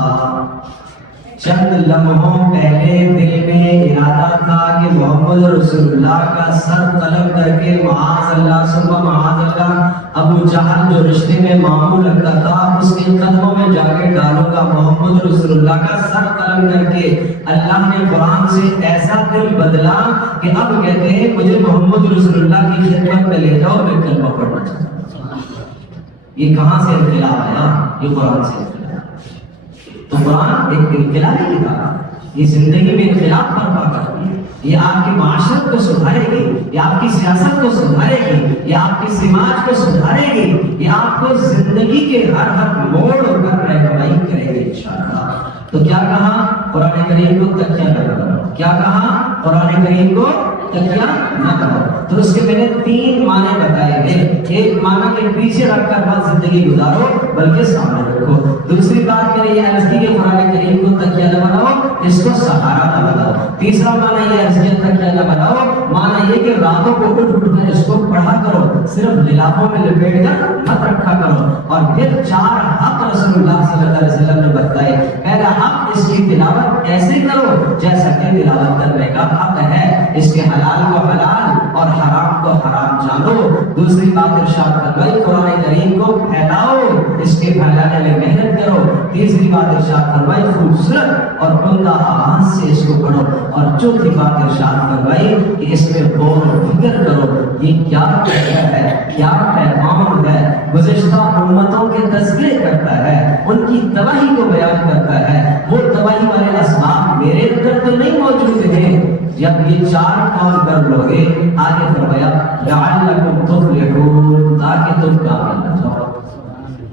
چند لمحوں پہلے دل میں ارادہ تھا کہ محمد رسول اللہ کا سر قلم کر کے معاذ اللہ ثم معاذ اللہ ابو جہل جو رشتے میں ماموں لگتا تھا اس کے قدموں میں جا کے ڈالوں گا. محمد رسول اللہ کا سر قلم کر کے اللہ نے قرآن سے ایسا دل بدلا کہ اب کہتے ہیں مجھے محمد رسول اللہ کی خدمت میں لے جاؤ، میں کلمہ پڑھنا چاہتا ہوں. یہ کہاں سے انقلاب آیا؟ یہ قرآن سے. تو قرآن ایک انقلابی کتاب ہے، یہ زندگی میں انقلاب برپا کرتی ہے. یہ آپ کی معاشرت کو سدھارے گی، یہ آپ کی سیاست کو سدھارے گی، یہ آپ کی سماج کو سدھارے گی، یہ آپ کو زندگی کے ہر موڑ پر رہنمائی کرے گی انشاءاللہ. تو کیا کہا؟ قرآن کریم کو تکیہ نہ کرو. کیا کہا؟ قرآن کریم کو تکیہ نہ کرو. تو اس کے میں نے 3 معنی بتائے گئے. ایک معنی کے پیچھے رکھ کر بات زندگی گزارو بلکہ سامنے رکھو. دوسری بات میں نے یہ عرض کی کہ قرآن کریم کو تکیہ نہ بناؤ، اس کو سہارا نہ بناؤ. تیسرا معنی یہ عرض کیا تکیہ نہ بناؤ، معنی یہ کہ راتوں کو اٹھ کر اس کو پڑھا کرو، صرف للافوں میں لپیٹ کر مت رکھا کرو. اور پھر 4 حق رسول اللہ صلی اللہ علیہ وسلم نے بتائے. پہلا حق، اس کی تلاوت ایسے کرو جیسا کہ تلاوت کرنے کا حق ہے. اس کے حلال کو حلال اور حرام کو حرام جانو. دوسری بات ارشاد فرمائی قرآن کریم کو پھیلاؤ، اس کے پھیلانے میں محنت کرو. تیسری بات ارشاد فرمائی خوبصورت اور عمدہ آواز سے اس کو پڑھو. اور چوتھی بات ارشاد فرمائی کہ اس میں غور و فکر کرو، یہ کیا کہتا ہے، کیا پیغام ہے، گزشتہ امتوں کے تذکرے کرتا ہے، ان کی تباہی کو بیان کرتا ہے. وہ تباہی والے اسباب میرے اندر تو نہیں موجود ہیں. جب یہ 4 کام کر لو گے، آگے فرمایا لعلکم تفلحون، تاکہ تم کامیاب ہو جاؤ.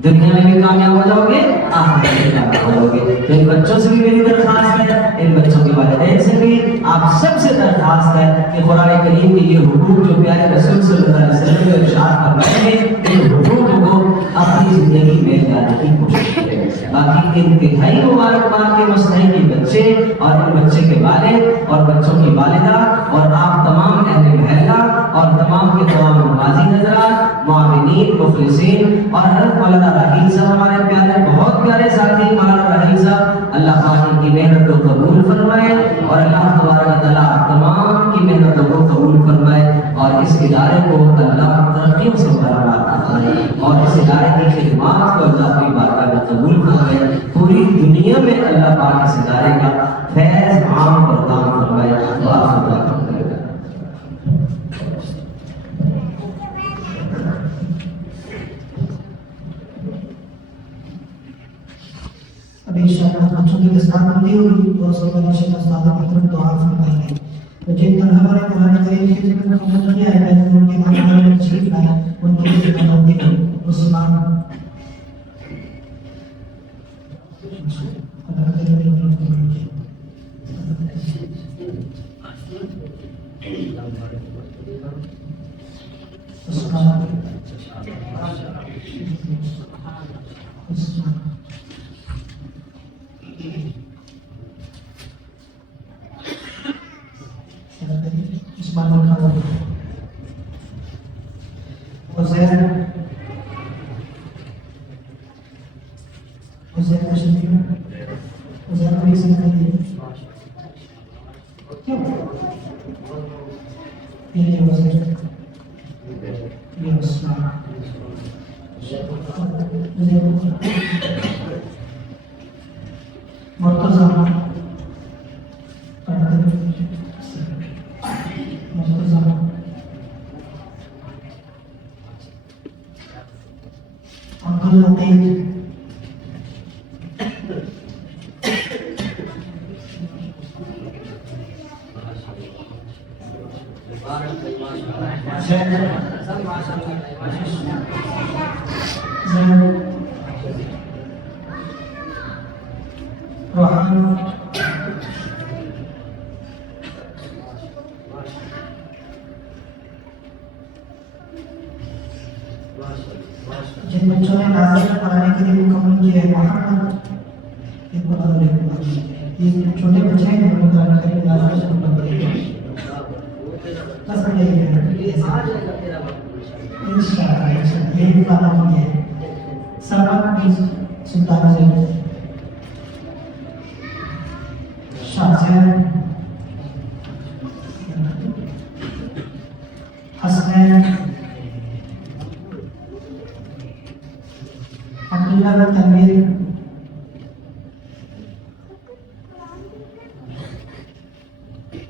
دنیا میں بھی کامیاب ہو جاؤ گے، آخرت میں کامیاب ہو گے. تو ان بچوں سے بھی میری درخواست ہے، ان بچوں کے والدین سے بھی آپ سب سے درخواست ہے کہ قرآن کریم کے یہ حقوق جو پیارے رسول صلی اللہ علیہ وسلم نے ارشاد فرمائے ہیں، ان حقوق کو اپنی زندگی میں لانے کی کوشش کریں. باقی انتہائی مبارکباد کے مستحق بچے اور ان بچے کے والد اور بچوں کی والدہ اور آپ تمام اہل محلہ اور تمام کے تمام نمازی حضرات، معاونین، مخلصین اور حضرت مولانا راحیل صاحب ہمارے پیارے بہت پیارے ساتھی مولانا راحیل صاحب، اللہ پاک ان کی محنت کو قبول فرمائے اور اللہ تبارک تعالیٰ تمام کی محنت کو قبول فرمائے اور اس ادارے کو اللہ ترقیوں سے برآمد فرمائے اور اس ادارے کی خدمات کو اللہ کی بارگاہ میں قبول فرمائے. پوری دنیا میں اللہ پاک اس ادارے کا فیض عام پردان فرمائے. ابھی انشاءاللہ بچوں کی دستان بندی ہوگی اور سب انشاءاللہ استاد کی طرف دعا فرمائیں گے. تو جن طرح ہمارے قرآن کریم کی ذکر مکمل کیا ہے ان کے معنی میں تشریف لائے، ان کی ذکر بندی ہوگی. عثمان روحان جن بچوں نے نازل قرآن کریم مکمل کیا ہے محمد یہ چھوٹے بچے ہیں جو قرآن کریم نازل سے مکمل کیا ہے بس انشاءاللہ یہ بھی پانا ہو گیا ہے سرمت بھی سلطان سے شاہزین حسنین عبداللہ بن تنویر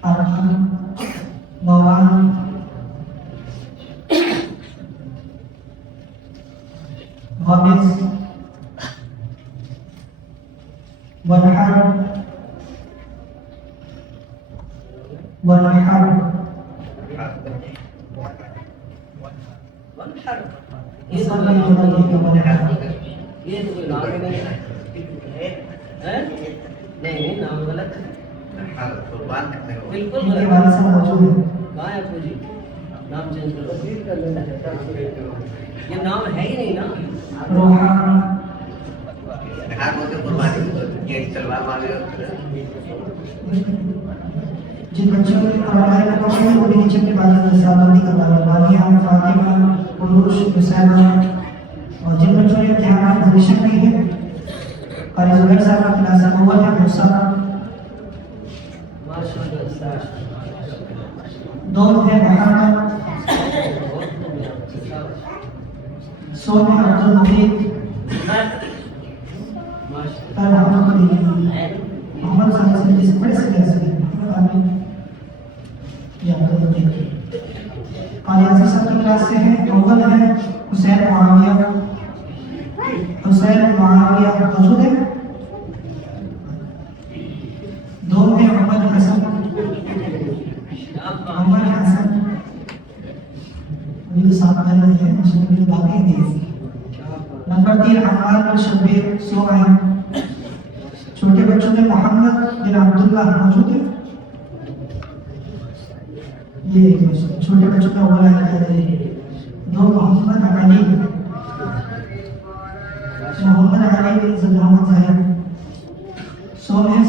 ارحم نوران غامز والحرب والحرب یہ تو نام نہیں نام غلط بالکل ان کے والد صاحب موجود ہیں کہاں ہے ابو جی نام چینج کر لو یہ نام ہے ہی نہیں نا روحان جن بچوں نے قرآن مکمل ہے وہ بھی نیچے کے بعد رسالت کرنا ہے باقی ہم فاطمہ عروش حسینہ اور جن بچوں نے امتحان میں پوزیشن کی ہے قاری زبیر صاحب کا کلاس اول ہے موسیٰ دو ہے محمد سو ہے عبد المجید محمد صلی اللہ علیہ وسلم جس بڑے سے کیسے قاری عزیز صاحب کی کلاس سے ہیں اول ہے حسین معاویہ موجود ہے دو ہے محمد حسن ابھی تو ساتھ میں رہے ہیں مجھے باقی دیئے نمبر 3 عمار بن شبیر سو ہیں چھوٹے بچوں میں محمد بن عبداللہ موجود ہے یہ چھوٹے بچوں کا اول ہے دو محمد علی محمد ظاہر سو ہے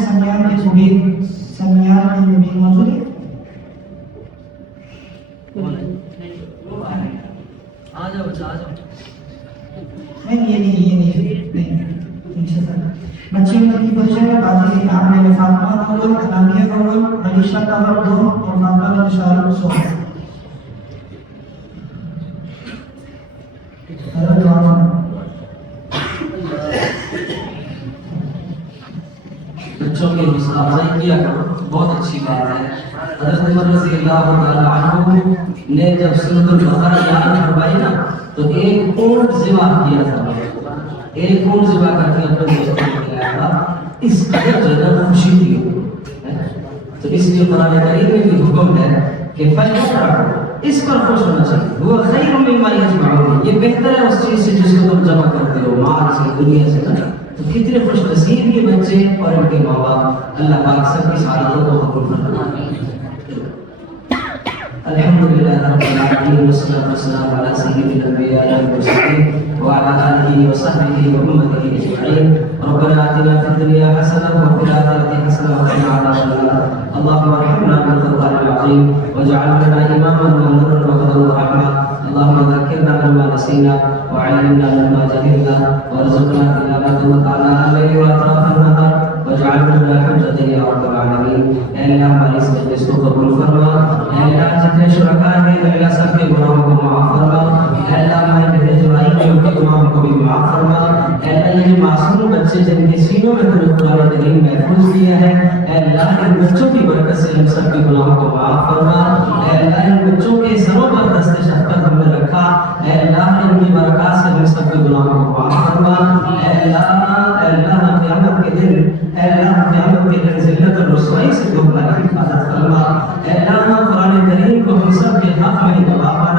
سمیار بن مبین موجود ہے بچے کی پوزیشن ہے باقی آپ نے فاطمہ اول انامیہ اول علیشہ اول 2 اور فاطمہ بن شاہ سو بچوں کی حوصلہ افزائی کیا کرو بہت اچھی بات ہے حضرت عمر رضی اللہ تعالیٰ عنہ نے جب سورۃ البقرہ یاد فرمائی نا تو ایک اونٹ ذبح کیا تھا ایک اونٹ ذبح کر کے اپنے دوستوں کو کھلایا تھا اس قدر جگہ خوشی تھی تو اس لیے قرآن کریم میں بھی حکم ہے کہ فَلْيَفْرَحُوا اس پر خوش ہونا چاہیے وہ خیر مما یجمعون یہ بہتر ہے اس چیز سے جس کو تم جمع کرتے ہو مال سے دنیا سے نا تو کتنے خوش نصیب یہ بچے اور ان کے ماں باپ اللہ پاک سب کی سعادتوں کو قبول فرمائے الحمدللہ رب العالمین والصلاة والسلام علی سید الانبیاء والمرسلین وعلى آلہ وصحبہ وامته اجمعین ربنا آتنا فی الدنیا حسنة وفی الآخرة حسنة وقنا عذاب النار اللهم ارحمنا بالقرآن العظیم واجعلنا اماما ونورا وهدى ورحمة اللهم ذكرنا مما نسينا وعلمنا مما جهلنا وارزقنا تلاوته آناء الليل وأطراف النهار واجعلنا من حجة يا رب العالمين اے اللہ ہماری اس مجلس کو قبول فرما اے اللہ جتنے شرکاء ہیں اے اللہ سب کے گناہوں کو معاف فرما اے اللہ ہمارے بہن جوانی کے ان کے گناہوں کو بھی معاف فرما اے اللہ یہ معصوم بچے جن کے سینوں میں تم نے قرآن کریم محفوظ کیا ہے اے اللہ ان بچوں کی برکت سے ہم سب کے گناہوں کو معاف فرما اے اللہ ان بچوں کے سروں پر دست شفقت ہم نے رکھا اے اللہ ان کی برکات سے ہم سب کے گناہوں کو معاف فرما اے اللہ قیامت کے دن اے اللہ قیامت کے دن ذلت اور رسوائی سے تو ہماری حفاظت فرما اے اللہ قرآن کریم کو ہم سب کے حق میں گواہ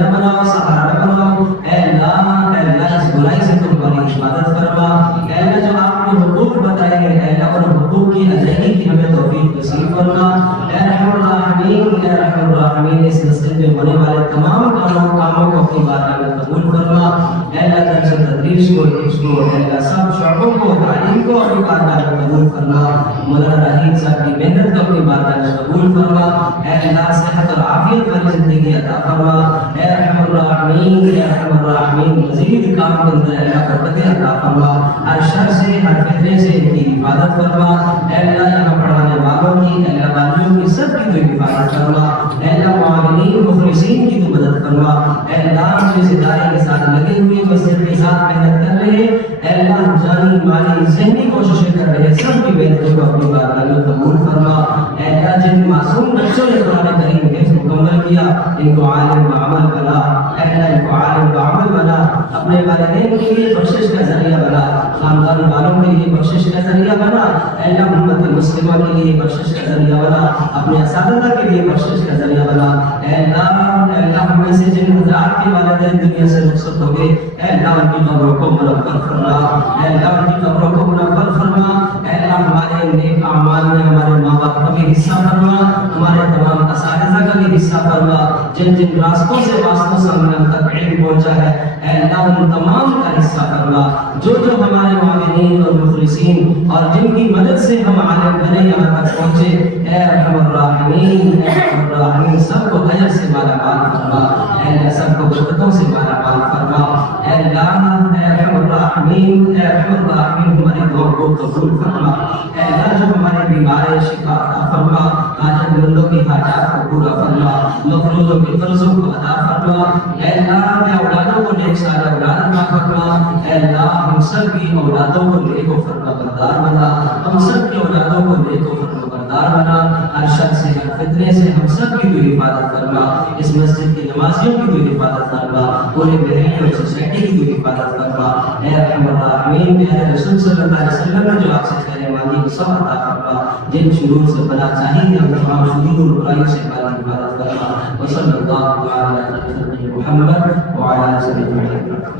نہ بناؤ، سہارا نہ بناؤ۔ اے اللہ اس برائی سے تو ہماری حفاظت فرما۔ اے اللہ جو آپ نے حقوق بتائے ہیں، اے اللہ ان حقوق کی ادائیگی کی ہمیں توفیق نصیب فرما۔ اے رحم الراحمین، اے رحم الراحمین، اس مسجد میں ہونے والے تمام کاموں کو اپنی بارگاہ میں قبول فرما۔ اے اللہ درس و تدریس کو، اے اللہ سب شعبوں کو، تعلیم کو اپنی بارگاہ میں قبول فرما۔ مولانا رحیم صاحب کی محنت کو اپنی بارگاہ میں قبول فرما۔ اے اللہ صحت اور عافیت والی زندگی عطا فرما۔ اے رحم الراحمین، اے رحم الراحمین، مزید کام کے اندر اے اللہ برکتیں عطا فرما۔ ہر شر سے، ہر فتنے سے ان کی حفاظت فرما۔ اے اللہ یہاں پڑھانے والوں کی، اے اللہ والیوں کی، سب کی تو حفاظت فرما۔ اے اللہ معاونین مخلصین کی تو مدد فرما۔ اے اللہ جو اس ادارے کے ساتھ لگے ہوئے، مسجد کے ساتھ محنت کر رہے ہیں، اے اللہ جانی مالی ذہنی کوششیں کر رہے ہیں، سب کی محنتوں کو اپنی بارگاہ میں قبول فرما۔ اے اللہ جن معصوم بچوں نے قرآن کریم حفظ مکمل کیا، ان کو عالم و عمل بنا۔ اے اللہ ان کو عالم و عمل بنا، اپنے والدین کے لیے بخشش کا ذریعہ بنا، خاندان والوں کے لیے بخشش کا ذریعہ بنا۔ اے اللہ امت مسلمہ کے لیے بخشش کا ذریعہ بنا، اپنے اساتذہ کے لیے بخشش کا ذریعہ بنا۔ اے اللہ ہم میں سے جن حضرات کے والدین دنیا سے رخصت ہو گئے، اے اللہ ان کی قبروں کو منور فرما۔ اے اللہ ان کی قبروں کو منور فرما۔ اے اللہ ہمارے نیک اعمال میں ہمارے ماں باپ کا بھی حصہ فرما، ہمارے تمام اساتذہ کا بھی حصہ فرما، جن جن راستوں سے ہم نے اب تک علم پہنچا ہے، اے اللہ ان تمام کا حصہ فرما۔ جو ہمارے معاونین اور مخلصین اور جن کی مدد سے ہم عالم بنے یہاں تک پہنچے، اے رحم الراحمین، اے رحم الراحمین، سب کو اجر سے مالا مال فرما۔ اے اللہ سب کو برکتوں سے مالا مال فرما۔ اے اللہ اے رحم الراحمین، اے رحم الراحمین، ہماری دعا کو قبول فرما۔ اے اللہ جو ہمارے بیمار ہیں شفا عطا فرما، حاجت مندوں کی حاجات کو پورا فرما، مقروضوں کے قرضوں کو ادا فرما۔ اے اللہ اپنے اولادوں کو نیک صالح اولاد عطا فرما۔ اے اللہ ہم سب کی اولادوں کو نیک و فرما بردار بنا، ہم سب کی اولادوں کو نیک و فرما بردار بنا۔ ہر شر سے، ہر فتنے سے ہم سب کی تو حفاظت فرما۔ اس مسجد کی نمازیوں کی تو حفاظت فرما، پورے بہنوں اور سوسائٹی کی تو حفاظت فرما۔ اے رحم الراحمین، میرے رسول صلی اللہ علیہ وسلم نے جو آپ سے خیر مانگی وہ سب عطا فرما۔ جن شرور سے بنا چاہیے ہم تمام شرور اور برائیوں سے ہماری حفاظت فرما۔ وصلی اللہ علیہ محمد وعلی آلہ